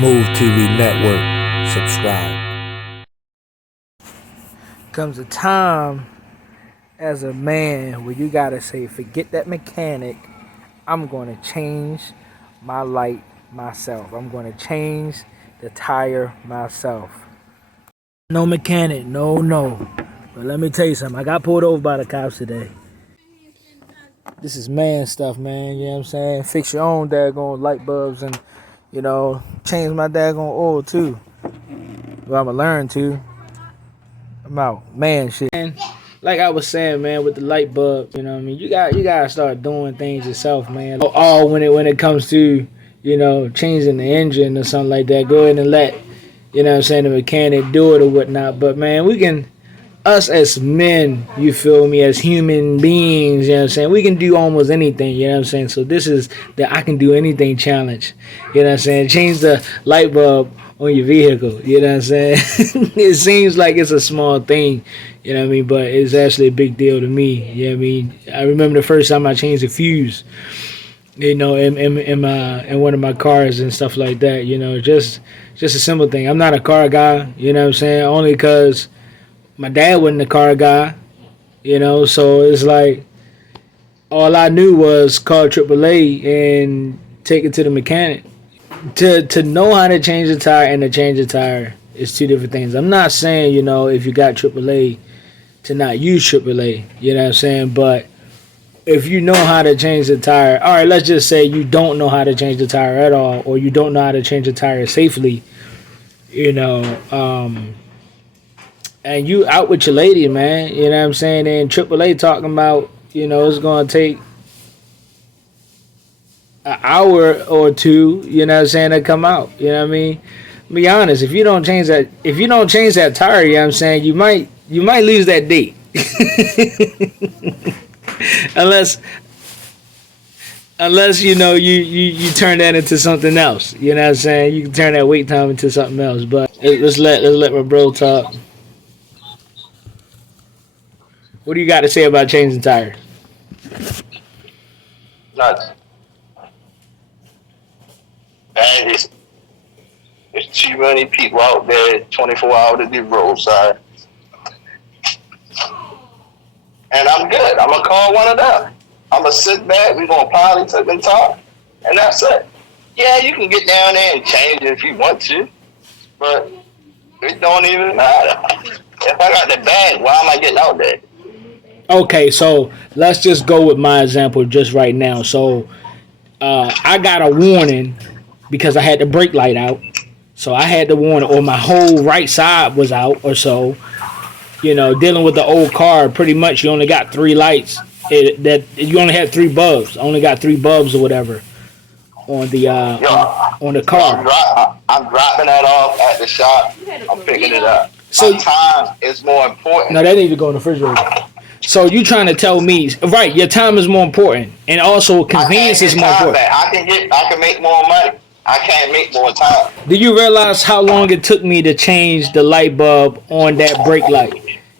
Move TV Network. Subscribe. Comes a time as a man where you gotta say, forget that mechanic. I'm gonna change my light myself. I'm gonna change the tire myself. No mechanic, no. But let me tell you something. I got pulled over by the cops today. This is man stuff, man. You know what I'm saying? Fix your own daggone light bulbs and, change my daggone oil too. Well, I'ma learn to. I'm out. Man shit. And like I was saying, man, with the light bulb, you know what I mean? You gotta start doing things yourself, man. When it comes to, changing the engine or something like that, go ahead and let, the mechanic do it or whatnot. But man, us as men, you feel me, as human beings, we can do almost anything, So this is the I can do anything challenge, change the light bulb on your vehicle, It seems like it's a small thing, but it's actually a big deal to me, I remember the first time I changed the fuse, in one of my cars and stuff like that, just a simple thing. I'm not a car guy, only because my dad wasn't a car guy, so it's like all I knew was call AAA and take it to the mechanic. To know how to change the tire and to change the tire is two different things. I'm not saying, if you got AAA to not use AAA, but if you know how to change the tire, all right, let's just say you don't know how to change the tire at all, or you don't know how to change the tire safely, and you out with your lady, man, and AAA talking about, it's going to take an hour or two, to come out, Be honest, if you don't change that tire, you might lose that date. unless you turn that into something else, you can turn that wait time into something else. But let's let my bro talk. What do you got to say about changing tires? Nuts. And it's too many people out there 24 hours to do roadside. And I'm good. I'm going to call one of them. I'm going to sit back. We're going to politic and talk. And that's it. Yeah, you can get down there and change it if you want to. But it don't even matter. If I got the bag, why am I getting out there? Okay, so let's just go with my example just right now. So I got a warning because I had the brake light out. So I had the warning, or my whole right side was out or so. Dealing with the old car, pretty much you only got three lights. You only had three bulbs. Only got three bulbs or whatever on the on the car. I'm dropping that off at the shop. I'm picking it up. So time is more important. No, that need to go in the refrigerator. So you trying to tell me, right? Your time is more important, and also convenience is more important. I can make more money. I can't make more time. Do you realize how long it took me to change the light bulb on that brake light?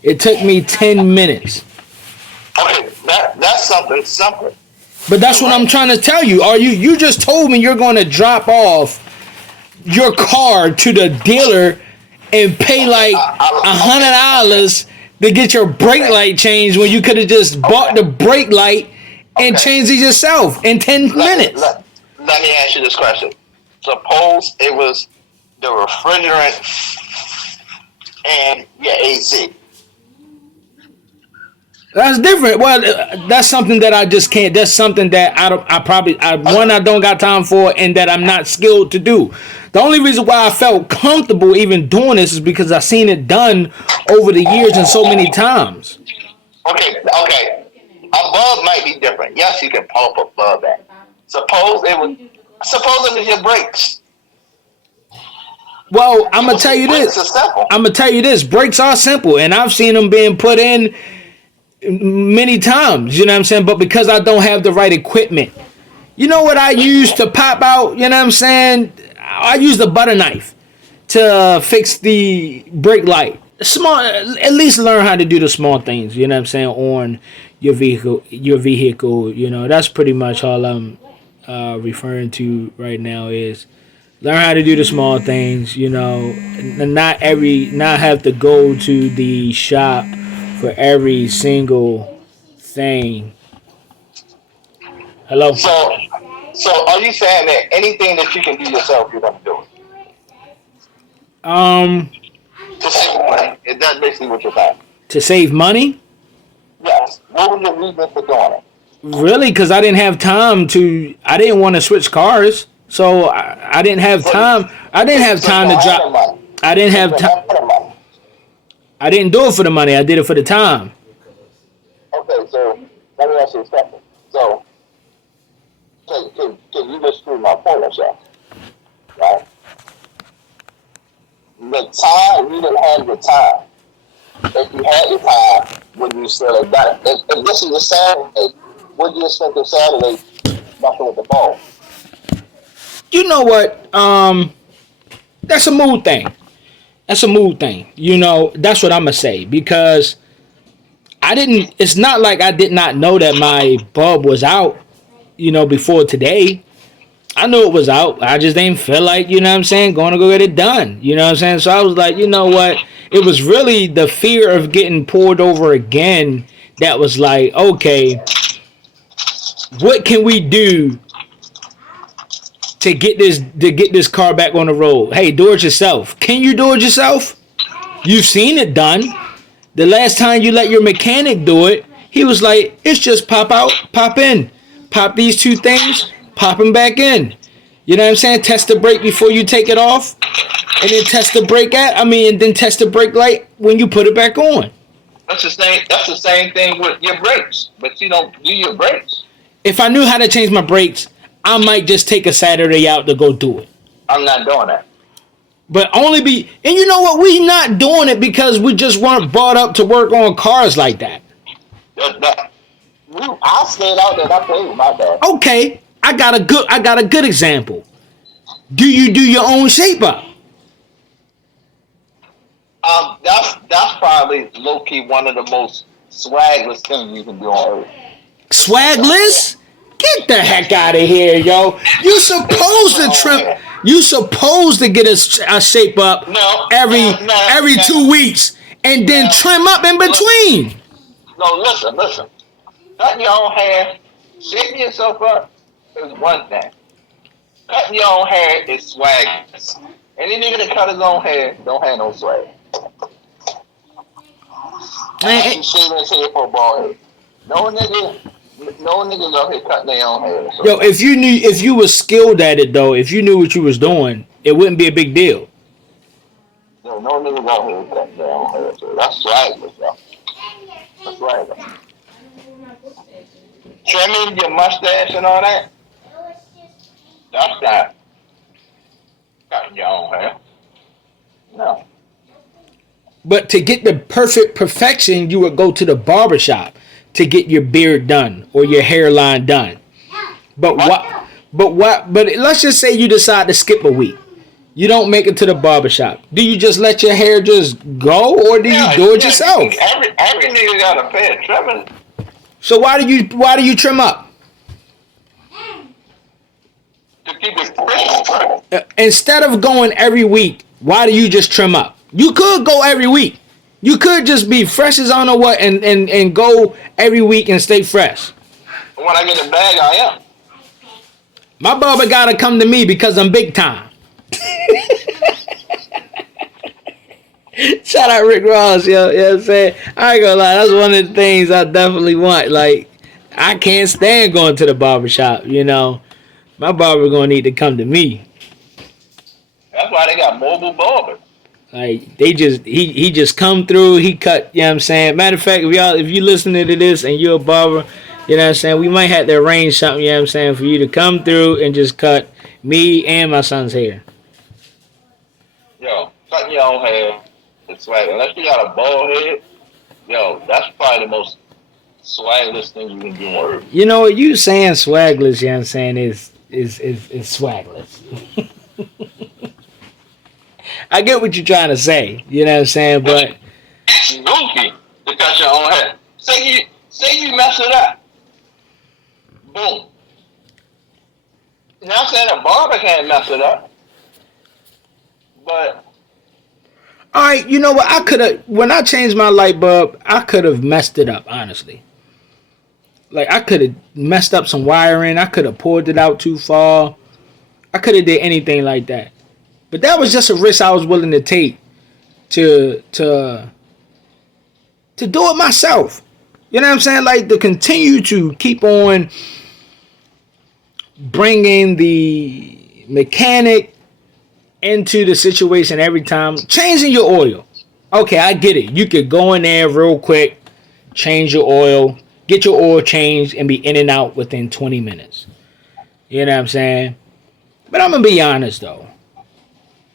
It took me 10 minutes. Okay, that's something simple. But that's what I'm trying to tell you. You just told me you're going to drop off your car to the dealer and pay like $100 to get your brake light changed when you could have just bought the brake light and changed it yourself in 10 minutes. Let me ask you this question. Suppose it was the refrigerant and your AC. That's different. Well, that's something that I just can't. That's something that I don't got time for, and that I'm not skilled to do. The only reason why I felt comfortable even doing this is because I've seen it done over the years and so many times. Okay. A bulb might be different. Yes, you can pump a bulb back. Suppose it was your brakes. Well, I'm gonna tell you this. Brakes are simple, and I've seen them being put in many times. But because I don't have the right equipment, you know what I use to pop out? I use the butter knife to fix the brake light. At least learn how to do the small things. On your vehicle. That's pretty much all I'm referring to right now is Learn how to do the small things, and not have to go to the shop for every single thing. Hello. So are you saying that anything that you can do yourself, you're gonna do it? Um, To save money. Is that basically what you're saying? to save money, Yes. What was your reason for doing it? really, because I didn't have time to. I didn't want to switch cars, so I didn't have time. I didn't have So you time to don't have the drop. money. I didn't So you have don't time. have the money. I didn't do it for the money. I did it for the time. Okay, so let me ask you a question. So can you just prove my point or something? Right? The time, you didn't have the time. If you had the time, would you still have done it? If this is a Saturday, would you have spent the Saturday messing with the ball? You know what? That's a mood thing. That's a mood thing. That's what I'm gonna say because I didn't. It's not like I did not know that my bulb was out. Before today, I knew it was out. I just didn't feel like, what I'm saying, going to go get it done. You know what I'm saying? So I was like, you know what? It was really the fear of getting pulled over again that was like, okay, what can we do to get this car back on the road? Hey, do it yourself. Can you do it yourself? You've seen it done. The last time you let your mechanic do it, he was like, it's just pop out, pop in. Pop these two things, pop them back in. You know what I'm saying? Test the brake before you take it off. And then test the brake and then test the brake light when you put it back on. That's the same thing with your brakes, but you don't do your brakes. If I knew how to change my brakes, I might just take a Saturday out to go do it. I'm not doing that. But and you know what? We not doing it because we just weren't brought up to work on cars like that. I stayed out there. I played with my dad. Okay, I got a good example. Do you do your own shape up? That's probably low key one of the most swagless things you can do on earth. Swagless? Get the heck out of here, yo! You supposed to trim. You supposed to get a shape up every 2 weeks and then trim up in between. No, listen. Cutting your own hair, shaping yourself up is one thing. Cutting your own hair is swag. Any nigga that cut his own hair don't have no swag. Man, you shaving his hair for a bald head. No niggas out here cutting their own hair. So. Yo, if you was skilled at it though, if you knew what you was doing, it wouldn't be a big deal. No niggas out here cutting their own hair. So that's swagless, yo. That's swagless. Trimming your mustache and all that. That's not cutting your own hair. No. But to get the perfect perfection, you would go to the barbershop to get your beard done or your hairline done. But let's just say you decide to skip a week. You don't make it to the barbershop. Do you just let your hair just go or do you do it yourself? Every nigga got a pair of trimming. So why do you trim up? To keep it fresh. Instead of going every week, why do you just trim up? You could go every week. You could just be fresh as I don't know what and go every week and stay fresh. When I get a bag, I am. My barber gotta come to me because I'm big time. Shout out Rick Ross, yo. You know what I'm saying? I ain't gonna lie, that's one of the things I definitely want. Like, I can't stand going to the barbershop, My barber gonna need to come to me. That's why they got mobile barbers. Like he just come through, he cut, you know what I'm saying? Matter of fact, if you listening to this and you're a barber, you know what I'm saying, we might have to arrange something, you know what I'm saying, for you to come through and just cut me and my son's hair. Yo, cutting your own hair is swag. Unless you got a bald head, yo, that's probably the most swagless thing you can do on earth. You know what you saying swagless, you know what I'm saying, is swagless. I get what you're trying to say, you know what I'm saying, but it's goofy to cut your own hair. Say you mess it up. Boom. Now I'm saying a barber can't mess it up. might, you know what? I could have, when I changed my light bulb, I could have messed it up, honestly. Like, I could have messed up some wiring. I could have pulled it out too far. I could have did anything like that. But that was just a risk I was willing to take to do it myself. You know what I'm saying? Like, to continue to keep on bringing the mechanic into the situation every time. Changing your oil. Okay, I get it. You could go in there real quick, change your oil, get your oil changed, and be in and out within 20 minutes. You know what I'm saying? But I'm going to be honest, though.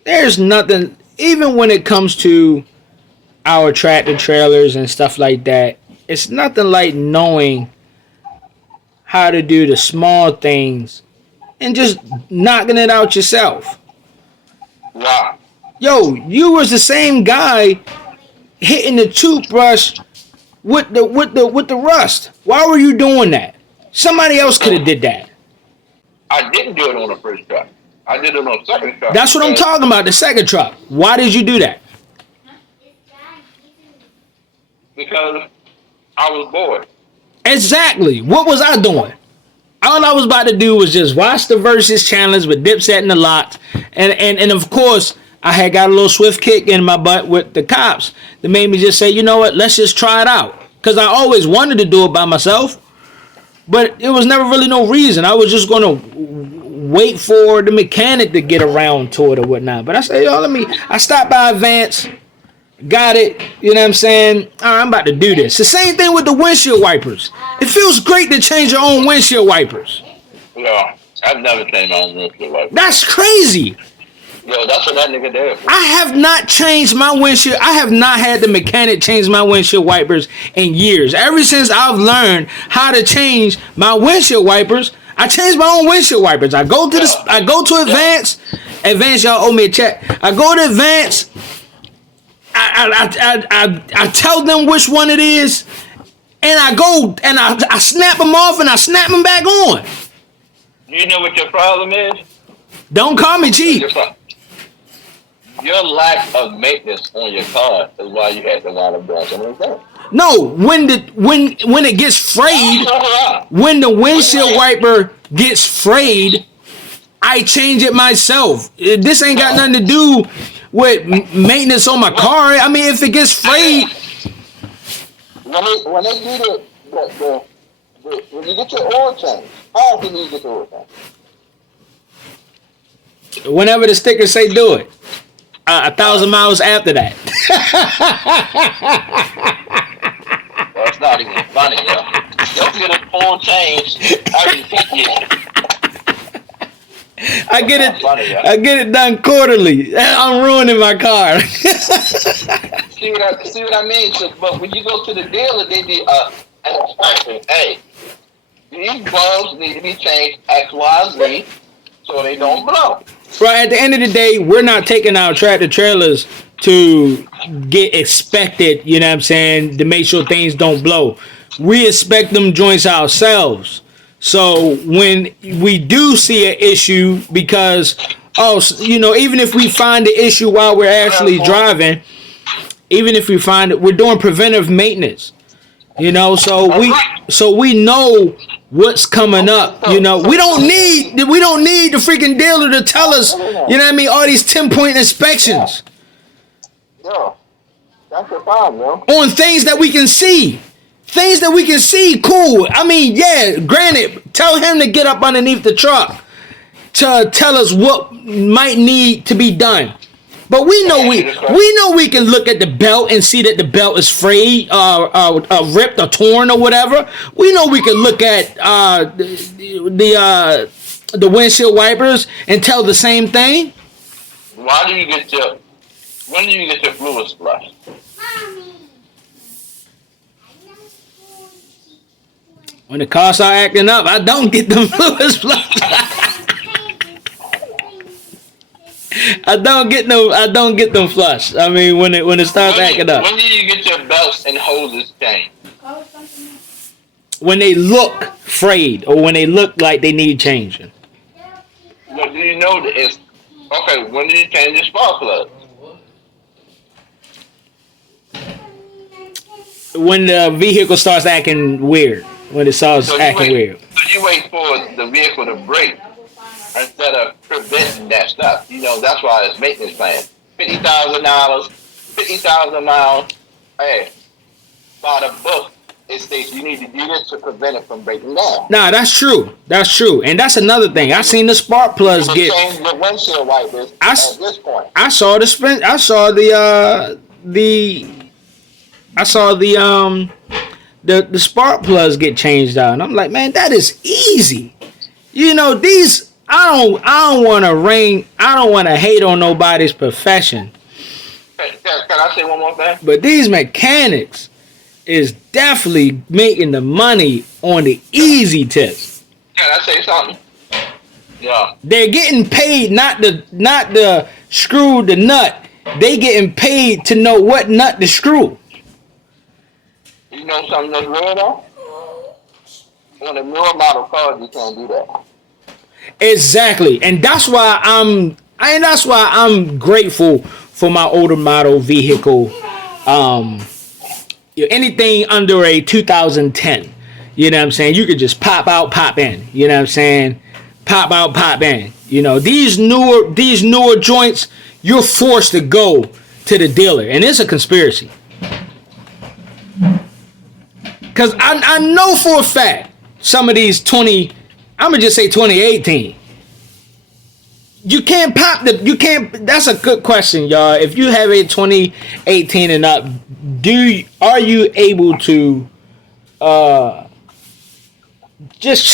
There's nothing, even when it comes to our tractor trailers and stuff like that, it's nothing like knowing how to do the small things and just knocking it out yourself. Wow. Yo, you was the same guy hitting the toothbrush with the rust. Why were you doing that? Somebody else could have did that. I didn't do it on the first truck. I did it on the second truck. That's what I'm talking about, the second truck. Why did you do that? Because I was bored. Exactly. What was I doing? All I was about to do was just watch the Versus challenge with Dipset and the Lots. And of course, I had got a little swift kick in my butt with the cops that made me just say, you know what, let's just try it out. Because I always wanted to do it by myself. But it was never really no reason. I was just going to wait for the mechanic to get around to it or whatnot. But I said, yo, I stopped by Advance, got it, you know what I'm saying? All right, I'm about to do this. The same thing with the windshield wipers. It feels great to change your own windshield wipers. Yo, I've never changed my own windshield wipers. That's crazy. Yo, that's what that nigga did. I have not changed my windshield. I have not had the mechanic change my windshield wipers in years. Ever since I've learned how to change my windshield wipers, I change my own windshield wipers. I go to Advance. Advance, y'all owe me a check. I go to Advance. I tell them which one it is, and I go and I snap them off and I snap them back on. You know what your problem is? Don't call me cheap. Your lack of maintenance on your car is why you had to line up doing some of the No, when it gets frayed, when the windshield wiper gets frayed, I change it myself. This ain't got nothing to do with maintenance on my car. I mean, if it gets frayed, when they do when you get your oil changed, how often do you get your oil changed? Whenever the stickers say do it. 1,000 miles after that. Well, it's not even funny, yo. You get a oil change every 10 years. I get it done quarterly. I'm ruining my car. see what I mean? So, but when you go to the dealer, they be an inspection. Hey, these bulbs need to be changed X, Y, Z, so they don't blow. Right, at the end of the day, we're not taking our tractor trailers to get inspected, you know what I'm saying, to make sure things don't blow. We inspect them joints ourselves. So when we do see an issue, because, even if we find the issue while we're actually driving, even if we find it, we're doing preventive maintenance. So we know what's coming up. We don't need the freaking dealer to tell us, you know what I mean, all these 10-point inspections. Yo, that's the problem, yo. On things that we can see. Things that we can see, cool. I mean, yeah, granted, tell him to get up underneath the truck to tell us what might need to be done. But we know we can look at the belt and see that the belt is frayed, ripped or torn or whatever. We know we can look at the windshield wipers and tell the same thing. When do you get your fluid flush? When the car start acting up, I don't get them fluids flushed. I don't get them flushed. I mean, when it starts acting up. When do you get your belts and hoses changed? When they look frayed or when they look like they need changing. Well, do you know that it's okay? When do you change your spark plug? when the vehicle starts acting weird. When it starts acting weird. So you wait for the vehicle to break instead of preventing that stuff. That's why it's maintenance plan. $50,000, 50,000 miles. Hey, by the book, it states you need to do this to prevent it from breaking down. Nah, that's true. That's true, and that's another thing. I seen the spark plugs get. Change the windshield wipers at this point. I saw the sprint. I saw the spark plugs get changed out, and I'm like, man, that is easy. These. I don't want to ring. I don't want to hate on nobody's profession. Can I say one more thing? But these mechanics is definitely making the money on the easy tips. Can I say something? Yeah. They're getting paid not to screw the nut. They getting paid to know what nut to screw. You know something that's real though? On the newer model cars, you can't do that. Exactly, and that's why I'm grateful for my older model vehicle. Anything under a 2010, you know what I'm saying? You could just pop out, pop in. You know what I'm saying? Pop out, pop in. These newer joints, you're forced to go to the dealer, and it's a conspiracy. Cause I know for a fact some of these I'm gonna just say 2018. That's a good question, y'all. If you have a 2018 and up, are you able to just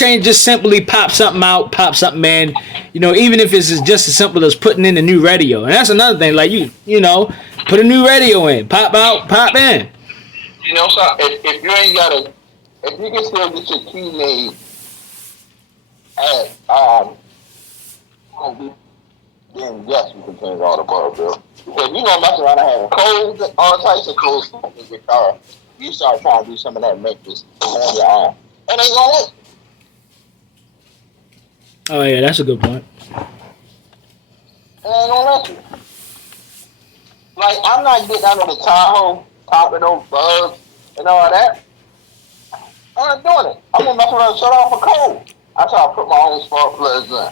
simply pop something out, pop something in, even if it's just as simple as putting in a new radio. And that's another thing, like put a new radio in, pop out, pop in. So if you ain't if you can still get your key made then yes, you can change all the bulbs, Bill. Because you're gonna mess around and have cold, all types of cold stuff in your car. You start trying to do some of that maintenance on your own. It ain't gonna work. Oh yeah, that's a good point. It ain't gonna let you. Like, I'm not getting out of the Tahoe, popping those bugs and all that. I'm not doing it. I'm gonna mess around and shut off a cold. I try to put my own spark plugs in.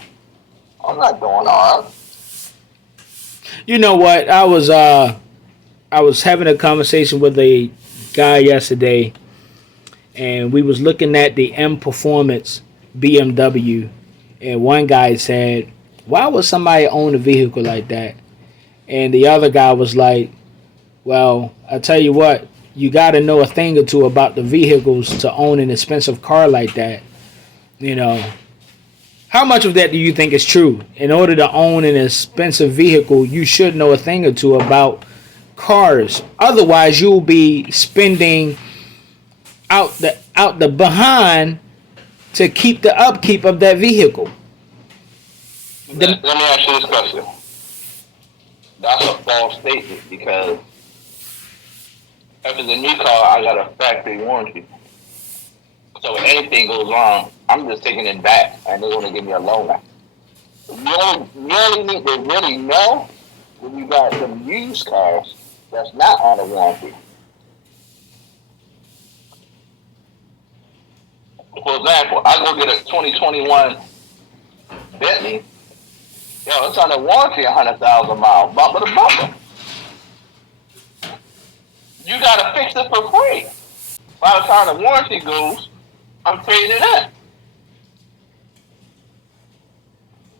I'm not doing all that. You know what? I was having a conversation with a guy yesterday, and we was looking at the M Performance BMW, and one guy said, "Why would somebody own a vehicle like that?" And the other guy was like, "Well, I tell you what, you got to know a thing or two about the vehicles to own an expensive car like that." How much of that do you think is true? In order to own an expensive vehicle, you should know a thing or two about cars. Otherwise, you'll be spending out the behind to keep the upkeep of that vehicle. Let me ask you this question. That's a false statement, because if it's a new car, I got a factory warranty. So if anything goes wrong, I'm just taking it back, and they're going to give me a loan. You only need to really know when you got some used cars that's not on a warranty. For example, I go get a 2021 Bentley. It's on a warranty 100,000 miles, bumper to bumper. You got to fix it for free. By the time the warranty goes, I'm trading it in.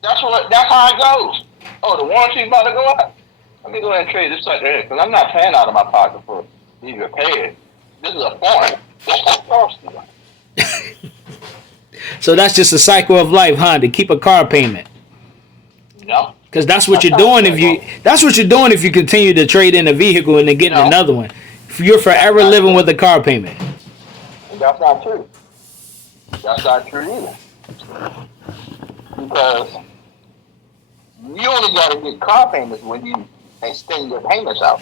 That's how it goes. Oh, the warranty's about to go up. Let me go ahead and trade this sucker in, because I'm not paying out of my pocket for these repairs. This is a foreign. That's costly. So that's just a cycle of life, huh? To keep a car payment. No. Because that's what you're doing if you continue to trade in a vehicle and then getting another one. You're forever living with a car payment. That's not true. That's not true either. Because you only got to get car payments when you extend your payments out.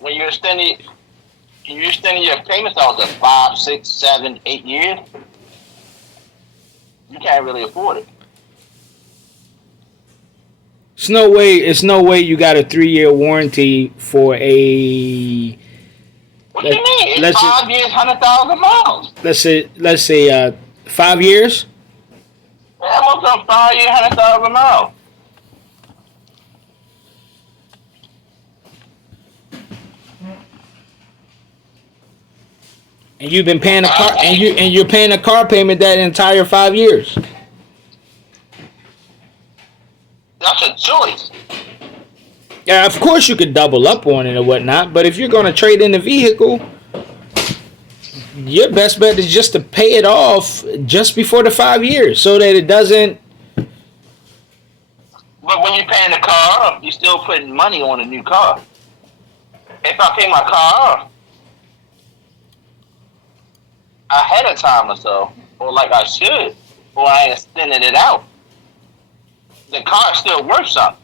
When you're extending your payments out to 5, 6, 7, 8 years, you can't really afford it. It's no way. It's no way you got a 3-year warranty for a. What do you mean? It's 5 years, 100,000 miles. Let's say 5 years. Yeah, almost on 5 years, 100,000 miles. And you've been paying a car, and you're paying a car payment that entire 5 years. That's a choice. Yeah, of course you could double up on it or whatnot, but if you're going to trade in the vehicle, your best bet is just to pay it off just before the 5 years, so that it doesn't. But when you're paying the car off, you're still putting money on a new car. If I pay my car off ahead of time or so, or like I should, or I ain't extended it out, the car's still worth something.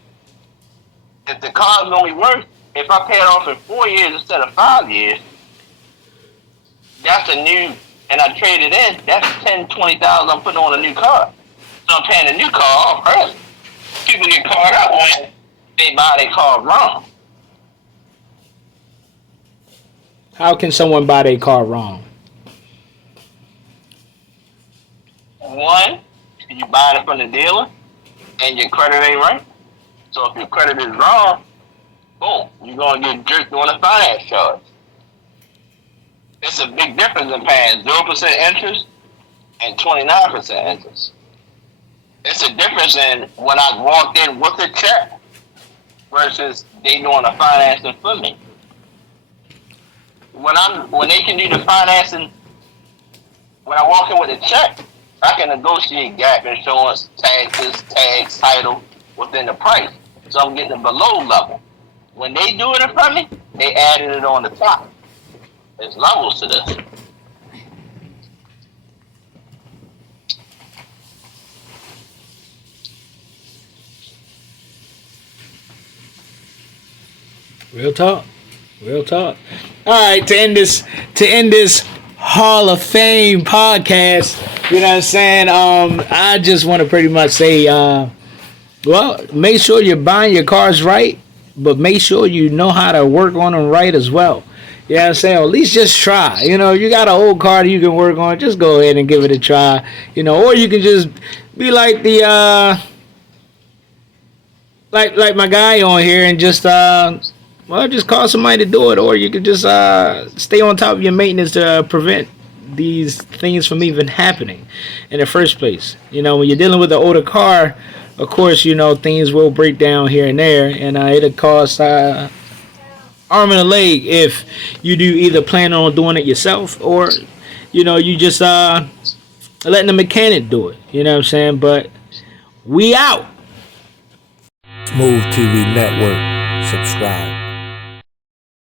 If the car's only worth, if I pay it off in 4 years instead of 5 years, that's a new, and I trade it in, that's 10, 20,000 I'm putting on a new car. So I'm paying a new car off early. People get caught up when they buy their car wrong. How can someone buy their car wrong? One, you buying it from the dealer, and your credit ain't right. So if your credit is wrong, boom, you're going to get jerked on a finance charge. It's a big difference in paying 0% interest and 29% interest. It's a difference in when I walked in with a check versus they doing the financing for me. When they can do the financing, when I walk in with a check, I can negotiate gap insurance, taxes, tags, title within the price. So I'm getting it below level. When they do it in front of me, they added it on the top. There's levels to this. Real talk. Real talk. All right, to end this Hall of Fame podcast, you know what I'm saying? I just want to pretty much say, well, make sure you're buying your cars right, but make sure you know how to work on them right as well. You know what I'm saying? Or at least just try. You know, you got an old car that you can work on, just go ahead and give it a try. You know, or you can just be like the like my guy on here and just well, just call somebody to do it, or you could just stay on top of your maintenance to prevent these things from even happening in the first place. You know, when you're dealing with an older car, of course, you know, things will break down here and there, and it'll cost arm and a leg if you do either plan on doing it yourself or, you know, you just letting the mechanic do it. You know what I'm saying? But we out. Smooth TV Network. Subscribe.